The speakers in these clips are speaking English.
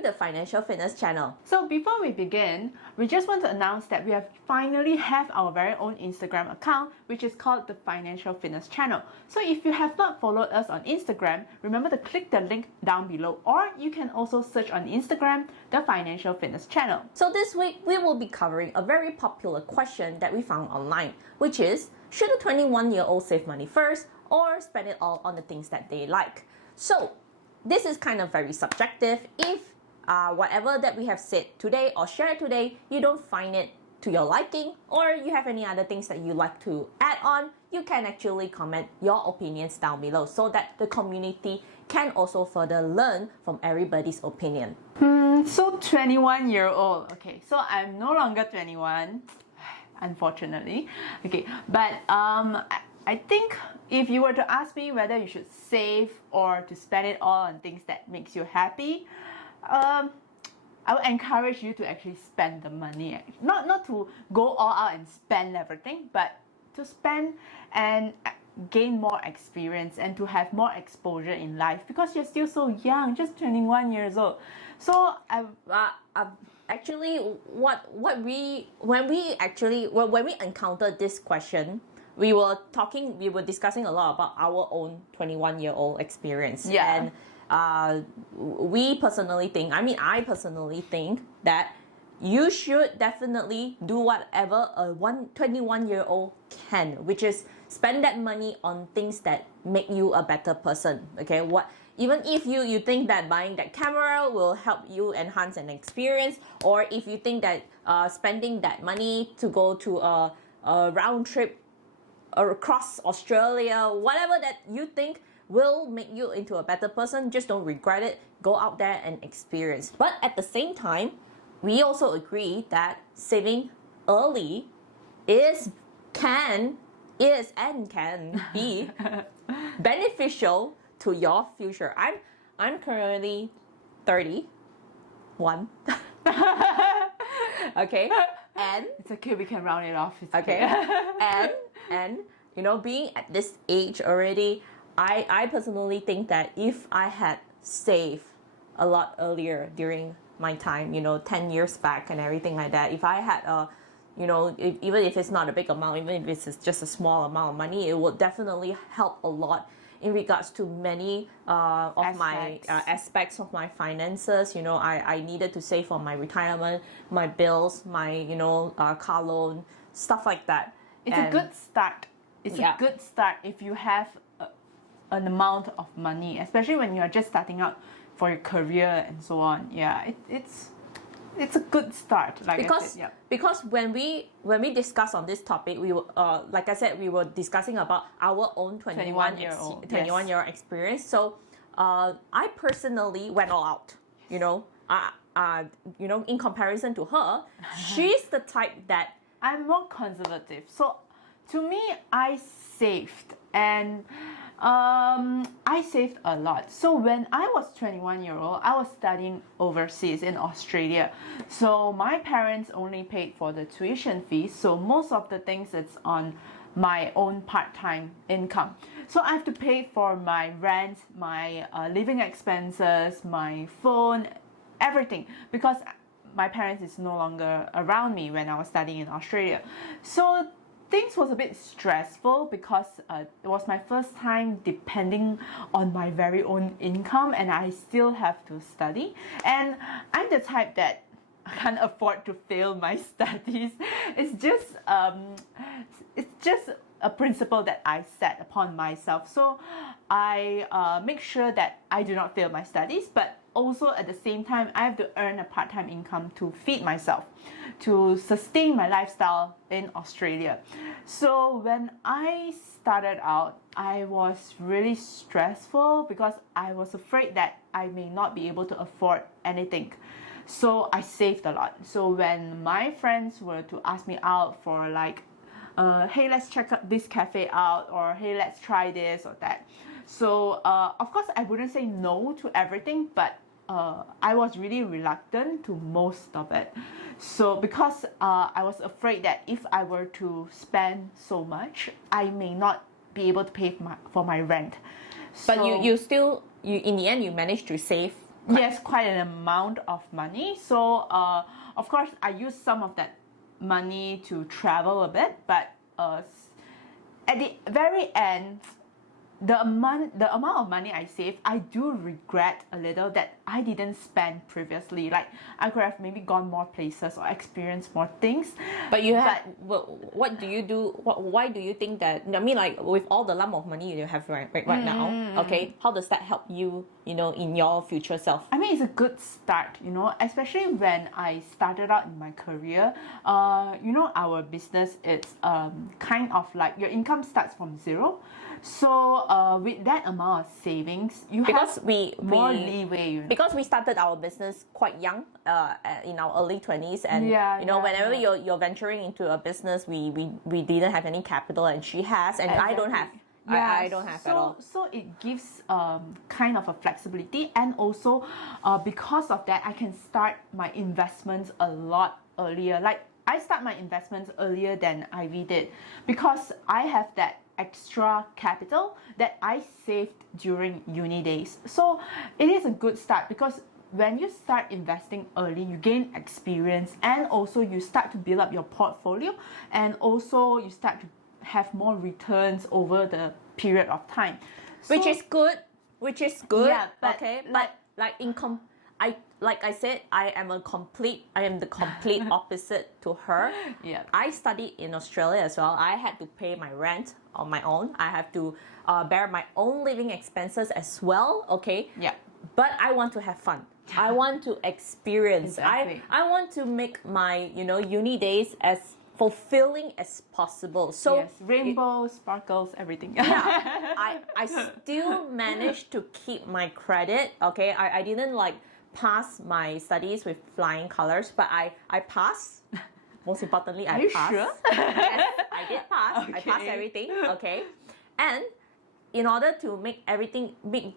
to the Financial Fitness channel. So before we begin, we just want to announce that we have finally have our very own Instagram account, which is called the Financial Fitness channel. So if you have not followed us on Instagram, remember to click the link down below, or you can also search on Instagram, the Financial Fitness channel. So this week, we will be covering a very popular question that we found online, which is, should a 21-year-old save money first or spend it all on the things that they like? So this is kind of very subjective. If whatever that we have said today or shared today, you don't find it to your liking, or you have any other things that you like to add on, you can actually comment your opinions down below so that the community can also further learn from everybody's opinion. So 21-year-old. Okay, so I'm no longer 21, unfortunately. Okay, but I think if you were to ask me whether you should save or to spend it all on things that makes you happy, I would encourage you to actually spend the money. Not to go all out and spend everything, but to spend and gain more experience and to have more exposure in life, because you're still so young, just 21 years old. So actually, when we encountered this question, we were discussing a lot about our own 21-year-old experience. Yeah. And I personally think that you should definitely do whatever a 21-year-old can, which is spend that money on things that make you a better person. Okay, even if you think that buying that camera will help you enhance an experience, or if you think that spending that money to go to a round trip across Australia, whatever that you think will make you into a better person, just don't regret it. Go out there and experience. But at the same time, we also agree that saving early can be beneficial to your future. I'm currently 31. Okay, and it's okay, we can round it off. It's okay. and you know, being at this age already, I personally think that if I had saved a lot earlier during my time, 10 years back and everything like that, if I had even if it's not a big amount, even if it's just a small amount of money, it would definitely help a lot in regards to many my aspects of my finances. I needed to save for my retirement, my bills, my car loan, stuff like that. It's a good start. It's a good start if you have an amount of money, especially when you're just starting out for your career and so on. Yeah, it's a good start. Because when we discuss on this topic, we were like I said, we were discussing about our own 21-year-old experience. So I personally went all out. In comparison to her, she's the type that I'm more conservative. So to me, I saved, and I saved a lot. So when I was 21-year-old, I was studying overseas in Australia. So my parents only paid for the tuition fees. So most of the things it's on my own part-time income. So I have to pay for my rent, my living expenses, my phone, everything, because my parents is no longer around me when I was studying in Australia. So things was a bit stressful because it was my first time depending on my very own income, and I still have to study. And I'm the type that I can't afford to fail my studies. It's just a principle that I set upon myself. So I make sure that I do not fail my studies, but also at the same time, I have to earn a part-time income to feed myself, to sustain my lifestyle in Australia. So when I started out, I was really stressful because I was afraid that I may not be able to afford anything. So I saved a lot. So when my friends were to ask me out for hey, let's check out this cafe out, or hey, let's try this or that. So of course, I wouldn't say no to everything, but I was really reluctant to most of it. So because I was afraid that if I were to spend so much, I may not be able to pay for my rent. But you in the end, you managed to save Yes, quite an amount of money. So, of course, I use some of that money to travel a bit, but at the very end, the amount of money I save, I do regret a little that I didn't spend previously. Like I could have maybe gone more places or experienced more things. But you have, what do you do? Why do you think that? I mean, like with all the lump of money you have right now, okay, how does that help you, you know, in your future self? I mean, it's a good start, you know, especially when I started out in my career. You know, our business, it's kind of like your income starts from zero. So with that amount of savings, you Because have we more leeway. You know? Because we started our business quite young, in our early 20s, and you know, whenever you're venturing into a business, we didn't have any capital, and she has, and I don't have. I don't have at all. So it gives kind of a flexibility, and also because of that, I can start my investments a lot earlier. Like I start my investments earlier than Ivy did, because I have that extra capital that I saved during uni days. So it is a good start, because when you start investing early, you gain experience, and also you start to build up your portfolio, and also you start to have more returns over the period of time. Which is good. Yeah, but okay, but like like I said, I am the complete opposite to her. Yeah. I studied in Australia as well. I had to pay my rent on my own. I have to bear my own living expenses as well. Okay. Yeah. But I want to have fun. I want to experience. Exactly. I want to make my, you know, uni days as fulfilling as possible. So Yes, rainbows, sparkles, everything. I still managed to keep my credit. Okay, I didn't like pass my studies with flying colors, but I passed. Most importantly, I Are you passed. sure? Yes, I did pass. I passed Okay. everything. Okay, and in order to make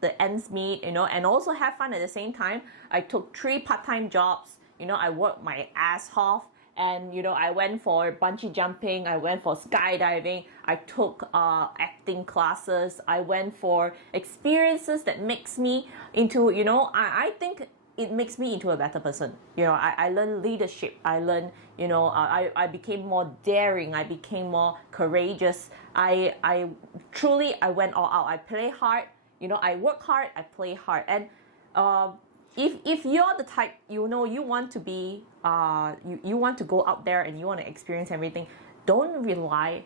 the ends meet, you know, and also have fun at the same time, I took 3 part-time jobs. You know, I worked my ass off. And you know, I went for bungee jumping, I went for skydiving, I took acting classes, I went for experiences that makes me into, you know, I think it makes me into a better person. You know, I learned leadership, I learned, you know, I became more daring, I became more courageous. I truly, I went all out. I play hard, you know, I work hard, I play hard. And if you're the type, you know, you want to be you want to go out there and you want to experience everything, don't rely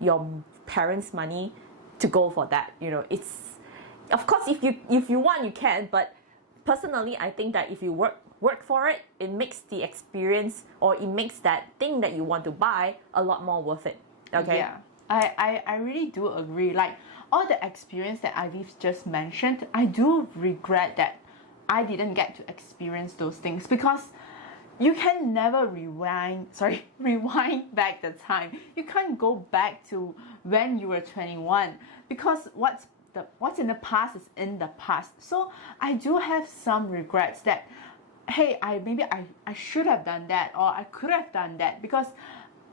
your parents' money to go for that. You know, it's, of course, if you want, you can, but personally I think that if you work for it, it makes the experience, or it makes that thing that you want to buy a lot more worth it. Okay. Yeah, I really do agree. Like all the experience that Ivy's just mentioned, I do regret that I didn't get to experience those things, because you can never rewind back the time. You can't go back to when you were 21, because what's in the past is in the past. So I do have some regrets that, hey, I should have done that, or I could have done that, because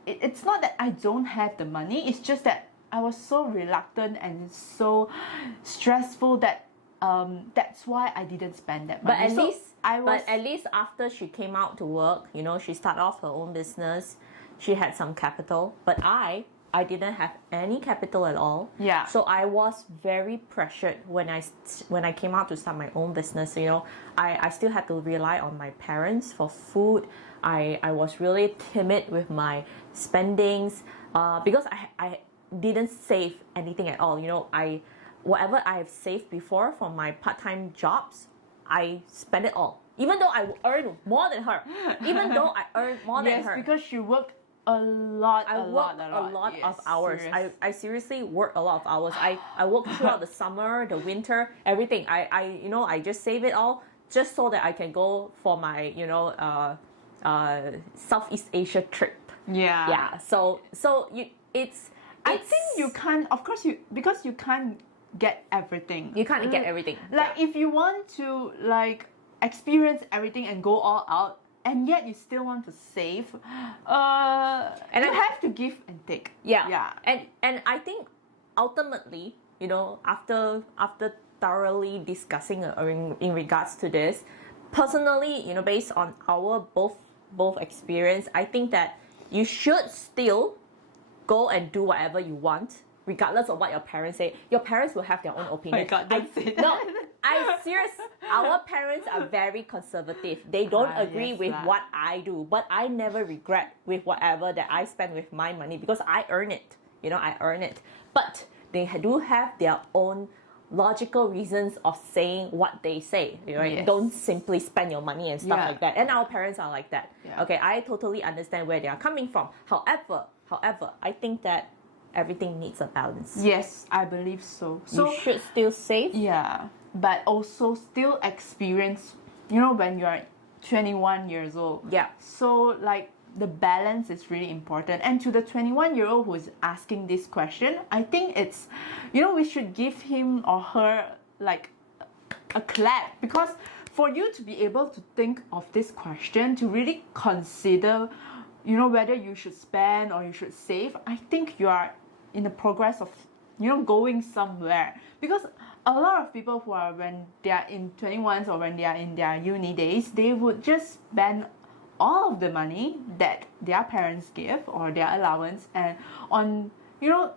it's not that I don't have the money, it's just that I was so reluctant and so stressful that that's why I didn't spend that money. But at least after she came out to work, you know, she started off her own business, she had some capital. But I didn't have any capital at all. Yeah. So I was very pressured when I came out to start my own business. You know, I still had to rely on my parents for food. I was really timid with my spendings, because I didn't save anything at all. You know, whatever I have saved before from my part-time jobs, I spend it all. Even though I earn more than her. Yes, because you work a lot. I work a lot Yes, of hours. serious. I seriously work a lot of hours. I work throughout the summer, the winter, everything. I just save it all just so that I can go for my, you know, Southeast Asia trip. Yeah. Yeah. So I think you can't, of course, because you can't get everything. You can't get everything. Like if you want to like experience everything and go all out, and yet you still want to save, you have to give and take. Yeah. Yeah. And I think ultimately, you know, after thoroughly discussing in regards to this. Personally, based on our both experience, I think that you should still go and do whatever you want, regardless of what your parents say. Your parents will have their own opinion. Oh my God, don't say that. No, I'm serious. Our parents are very conservative. They don't agree yes with lah. what I do, but I never regret with whatever that I spend with my money because I earn it. I earn it. But they do have their own logical reasons of saying what they say. Right? Yes. Don't simply spend your money and stuff Yeah. like that. And our parents are like that. Yeah. Okay, I totally understand where they are coming from. However, I think that everything needs a balance. Yes, I believe so. So You should still save. yeah, but also still experience, when you're 21 years old. Yeah. So like the balance is really important. And to the 21-year-old who is asking this question, I think it's, we should give him or her like a clap, because for you to be able to think of this question, to really consider, whether you should spend or you should save, I think you are in the progress of, going somewhere. Because a lot of people who are, when they are in 21s or when they are in their uni days, they would just spend all of the money that their parents give or their allowance and on,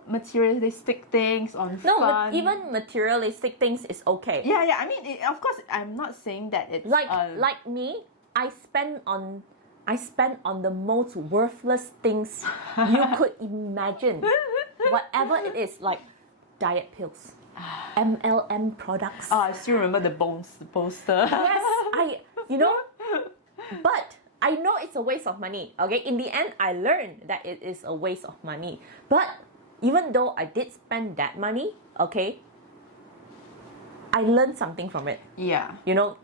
materialistic things, on No, fun. but even materialistic things is okay. Yeah, I mean, of course, I'm not saying that it's Like me, I spend on the most worthless things you could imagine. Whatever it is, like diet pills, MLM products. Oh, I still remember the poster. Yes, but I know it's a waste of money. Okay, in the end, I learned that it is a waste of money. But even though I did spend that money, okay, I learned something from it. Yeah. You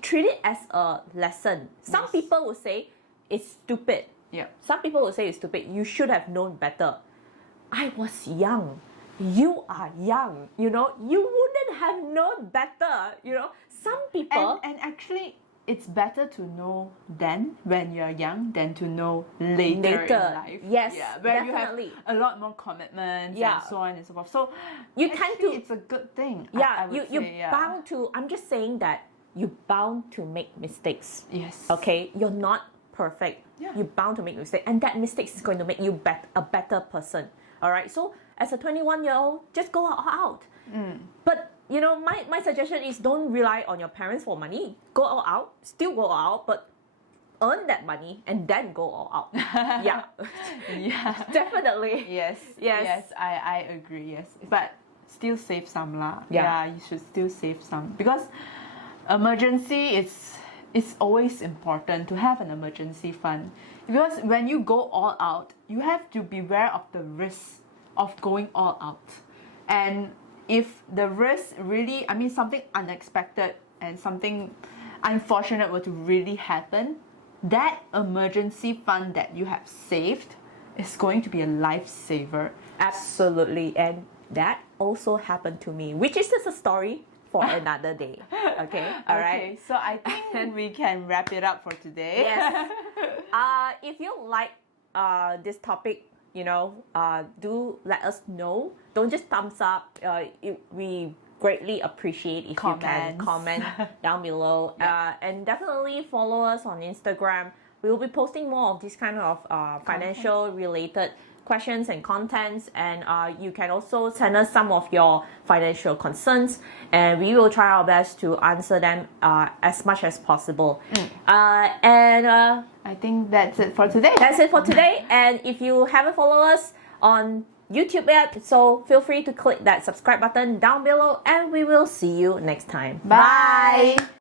treat it as a lesson. Some Yes. people will say it's stupid. Yeah. Some people will say it's stupid. You should have known better. I was young. You are young. You wouldn't have known better. Some people. And actually, it's better to know then when you're young than to know later in life. Yes, yeah, where definitely. you have a lot more commitments Yeah. and so on and so forth. So You tend actually, to- it's a good thing. Yeah, I would you're say, yeah. bound to. I'm just saying that you're bound to make mistakes. Yes. Okay, you're not perfect. Yeah. You're bound to make mistakes, and that mistakes is going to make you a better person. All right. So as a 21-year-old, just go all out. But my suggestion is don't rely on your parents for money. Go all out. Still go all out, but earn that money and then go all out. Yeah. Yeah. Definitely. Yes. Yes. Yes. I agree. Yes. But still save some lah. Yeah. You should still save some, because emergency is always important to have an emergency fund, because when you go all out, you have to be aware of the risk of going all out. And if the risk really, something unexpected and something unfortunate were to really happen, that emergency fund that you have saved is going to be a lifesaver. Absolutely. And that also happened to me, which is just a story for another day. Okay? All right? Okay, so I think we can wrap it up for today. Yes. If you like this topic, do let us know. Don't just thumbs up. We greatly appreciate if you can Comments. comment down below. And definitely follow us on Instagram. We will be posting more of this kind of financial related questions and contents, and you can also send us some of your financial concerns, and we will try our best to answer them as much as possible. I think that's it for today. That's it for today. And if you haven't followed us on YouTube yet, so feel free to click that subscribe button down below, and we will see you next time. Bye.